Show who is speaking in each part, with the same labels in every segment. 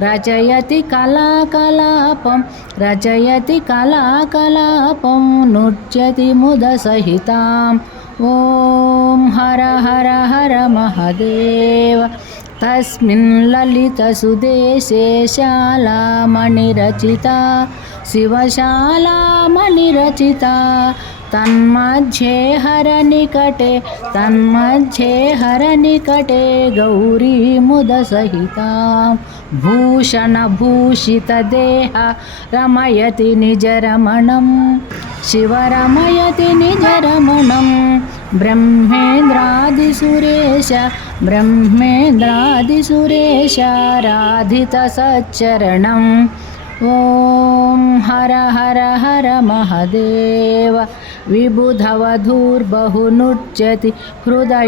Speaker 1: రచయతి కళాకలాపం రచయతి కళాకలాపం నృత్యతి ముద సహితాం. ఓం హర హర హర మహదేవ. తస్మిన్ లలితసుదేశే శాలామణిరచిత శివశాలామణిరచిత తన్మధ్యే హరనికటే తన్మధ్యే హరనికటే గౌరీ ముద సహిత. भूषणभूषितदेह रमयति निजरमणं शिवरमयति निजरमणं ब्रह्मेन्द्रादिसुरेश ब्रह्मेन्द्रादिसुरेश राधितसच्चरणम् ॐ हर हर हर महदेव विबुधवधूर्बहुनुच्यति हृदयाह्लादयुतं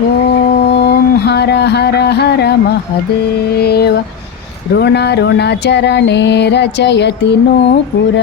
Speaker 1: ॐ हर हर हर महदेव। ऋणऋणचरणे रचयति नूपुरमुज्ज्वलितं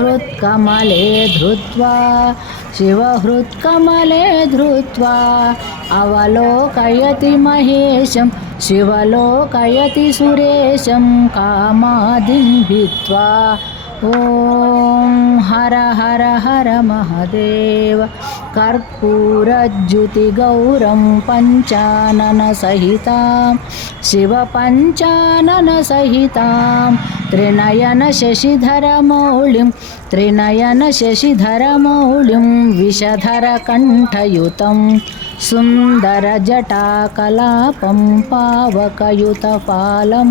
Speaker 1: हृत्कमले धृत्वा, शिवहृत्कमले धृत्वा, अवलोकयति महेशं, शिवलोकयति सुरेशं, कामादिं भित्त्वा ॐ हर हर हर महदेव। कर्पूरज्युतिगौरं पञ्चाननसहितां शिवपञ्चाननसहितां त्रिनयनशशिधरमौलिं त्रिनयनशशिधरमौलिं विषधरकण्ठयुतं सुन्दरजटाकलापं पावकयुतपालं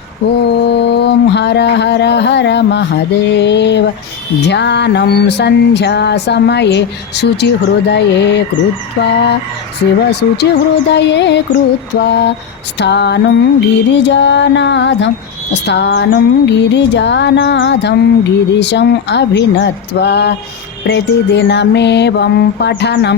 Speaker 1: ॐ हर हर हर महदेव। ध्यानं सन्ध्यासमये शुचिहृदये कृत्वा शिवशुचिहृदये कृत्वा, स्थानं गिरिजानाथं स्थानं गिरिजानाथं गिरिशम् अभिनत्वा, प्रतिदिनमेवं पठनं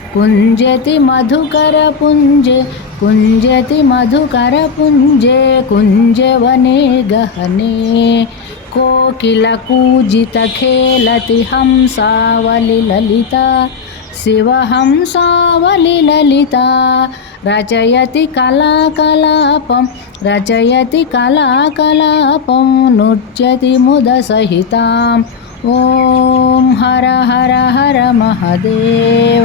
Speaker 1: कुञ्जति मधुकरपुञ्जे कुञ्जति मधुकरपुञ्जे कुञ्जवने गहने कोकिलकूजितखेलति हंसावलिललिता शिवहंसावलिललिता रचयति कलाकलापं रचयति कलाकलापं नृत्यति मुदसहिताम् ॐ हर हर हर महदेव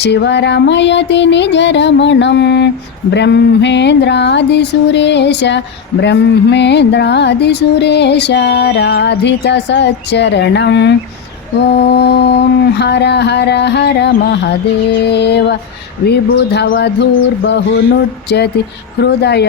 Speaker 1: शिवरमयति निजरमणं ब्रह्मेन्द्रादिसुरेश ब्रह्मेन्द्रादिसुरेश राधितसच्चरणम्। ॐ हर हर हर महदेव विबुधवधूर्बहु नृत्यति हृदयाह्लादयुतं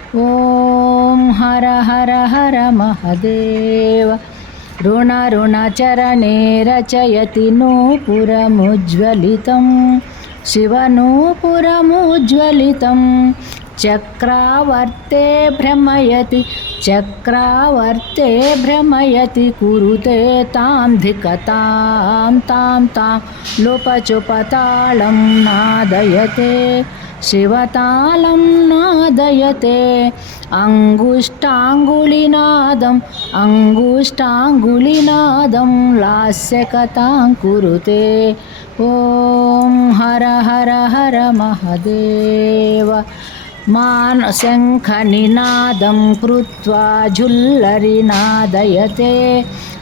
Speaker 1: ఓం హర హర హర మహదేవ. రుణరుణచరణే రచయతి నూపురముజ్వలితం శివనూపురముజ్వలితం చక్రావర్తే భ్రమయతి చక్రావర్తే భ్రమయతి కురుతే తాం ధికతాం తాం తాం. లుపచుపతాళం నాదయతే. शिवतालं नादयते अङ्गुष्ठाङ्गुलिनादम् अङ्गुष्ठाङ्गुलिनादं लास्यकथां कुरुते ॐ हर हर हर महदेव मानशङ्खनिनादं कृत्वा झुल्लरिनादयते